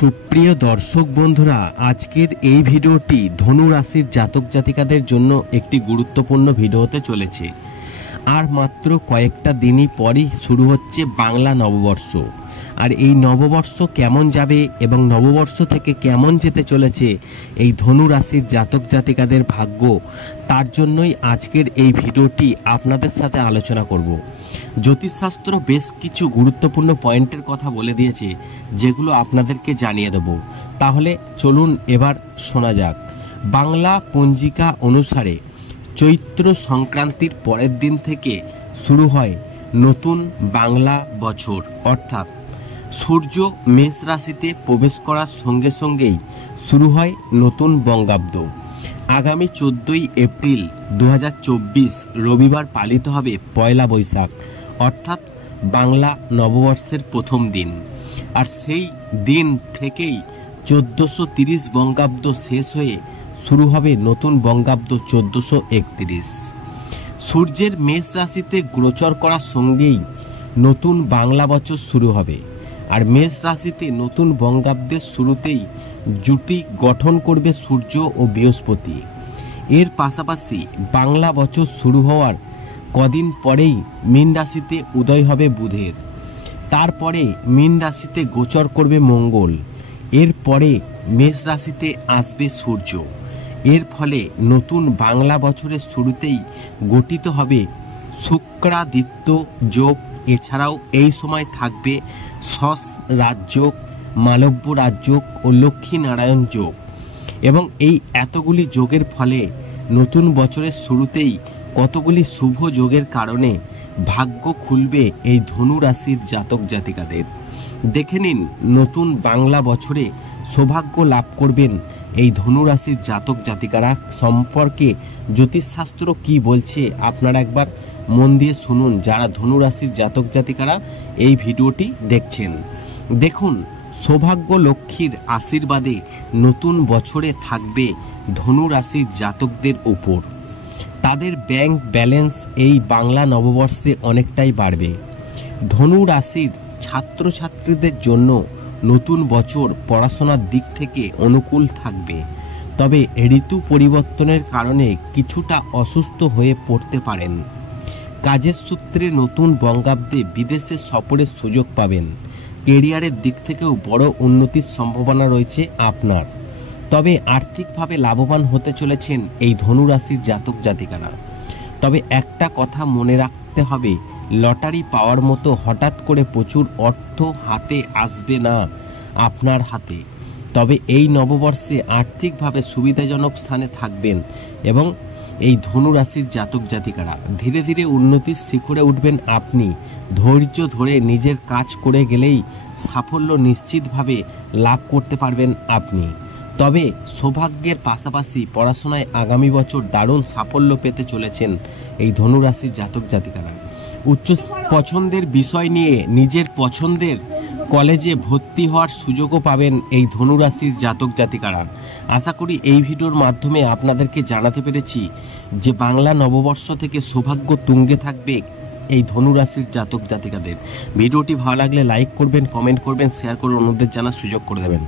সুপ্রিয় দর্শক বন্ধুরা, আজকের এই ভিডিওটি ধনু রাশির জাতক জাতিকাদের জন্য একটি গুরুত্বপূর্ণ ভিডিও হতে চলেছে। আর মাত্র কয়েকটা দিনই পরই শুরু হচ্ছে বাংলা নববর্ষ। আর এই নববর্ষ কেমন যাবে এবং নববর্ষ থেকে কেমন যেতে চলেছে এই ধনু রাশির জাতক জাতিকাদের ভাগ্য, তার জন্যই আজকের এই ভিডিওটি আপনাদের সাথে আলোচনা করব। জ্যোতিষশাস্ত্র বেশ কিছু গুরুত্বপূর্ণ পয়েন্টের কথা বলে দিয়েছে, যেগুলো আপনাদেরকে জানিয়ে দেব। তাহলে চলুন এবার শোনা যাক। বাংলা পঞ্জিকা অনুসারে চৈত্র সংক্রান্তির পরের দিন থেকে শুরু হয় নতুন বাংলা বছর, অর্থাৎ সূর্য মেষ রাশিতে প্রবেশ করার সঙ্গে সঙ্গেই শুরু হয় নতুন বঙ্গাব্দ। আগামী 14ই এপ্রিল 2024 রবিবার পালিত হবে পয়লা বৈশাখ, অর্থাৎ বাংলা নববর্ষের প্রথম দিন। আর সেই দিন থেকেই 1430 বঙ্গাব্দ শেষ হয়ে শুরু হবে নতুন বঙ্গাব্দ 1431। সূর্যের মেষ রাশিতে গোচর করার সঙ্গেই নতুন বাংলা বছর শুরু হবে। আর মেষ রাশিতে নতুন বঙ্গাব্দের শুরুতেই জুটি গঠন করবে সূর্য ও বৃহস্পতি। এর পাশাপাশি বাংলা বছর শুরু হওয়ার কদিন পরেই মীন রাশিতে উদয় হবে বুধের। তারপরে মীন রাশিতে গোচর করবে মঙ্গল। এরপরে মেষ রাশিতে আসবে সূর্য। এর ফলে নতুন বাংলা বছরের শুরুতেই গঠিত হবে শুক্রাদিত্য যোগ। এছাড়াও এই সময় থাকবে শশ রাজযোগ, মালব্য রাজযোগ ও লক্ষ্মী নারায়ণ যোগ। এবং এই এতগুলি যোগের ফলে নতুন বছরের শুরুতেই কতগুলি শুভ যোগের কারণে ভাগ্য খুলবে এই ধনু রাশির জাতক জাতিকাদের। দেখে নিন নতুন বাংলা বছরে সৌভাগ্য লাভ করবেন এই ধনু রাশির জাতক জাতিকারা সম্পর্কে জ্যোতিষশাস্ত্র কি বলছে। আপনারা একবার মন দিয়ে শুনুন, যারা ধনু রাশির জাতক জাতিকারা এই ভিডিওটি দেখছেন। দেখুন, সৌভাগ্য লক্ষ্মীর আশীর্বাদে নতুন বছরে থাকবে ধনু রাশির জাতকদের উপর। তাদের ব্যাংক ব্যালেন্স এই বাংলা নববর্ষে অনেকটাই বাড়বে। ধনু রাশির ছাত্রছাত্রীদের জন্য নতুন বছর পড়াশোনার দিক থেকে অনুকূল থাকবে। তবে ঋতু পরিবর্তনের কারণে কিছুটা অসুস্থ হয়ে পড়তে পারেন। কাজের সূত্রে নতুন বঙ্গাব্দে বিদেশে সফরের সুযোগ পাবেন। কেরিয়ারের দিক থেকেও বড় উন্নতির সম্ভাবনা রয়েছে আপনার। তবে আর্থিকভাবে লাভবান হতে চলেছেন এই ধনু রাশির জাতক জাতিকারা। তবে একটা কথা মনে রাখতে হবে, লটারি পাওয়ার মতো হঠাৎ করে প্রচুর অর্থ হাতে আসবে না আপনার হাতে। তবে এই নববর্ষে আর্থিকভাবে সুবিধাজনক স্থানে থাকবেন এবং এই ধনু রাশির জাতক জাতিকারা ধীরে ধীরে উন্নতির শিখরে উঠবেন আপনি। ধৈর্য ধরে নিজের কাজ করে গেলেই সাফল্য নিশ্চিতভাবে লাভ করতে পারবেন আপনি। তবে সৌভাগ্যের পাশাপাশি পড়াশোনায় আগামী বছর দারুণ সাফল্য পেতে চলেছেন এই ধনু রাশির জাতক জাতিকারা। উচ্চ পছন্দের বিষয় নিয়ে নিজের পছন্দের কলেজে ভর্তি হওয়ার সুযোগও পাবেন এই ধনু রাশির জাতক জাতিকারা। আশা করি এই ভিডিওর মাধ্যমে আপনাদেরকে জানাতে পেরেছি যে বাংলা নববর্ষ থেকে সৌভাগ্য তুঙ্গে থাকবে এই ধনু রাশির জাতক জাতিকাদের। ভিডিওটি ভালো লাগলে লাইক করবেন, কমেন্ট করবেন, শেয়ার করে অন্যদের জানার সুযোগ করে দেবেন।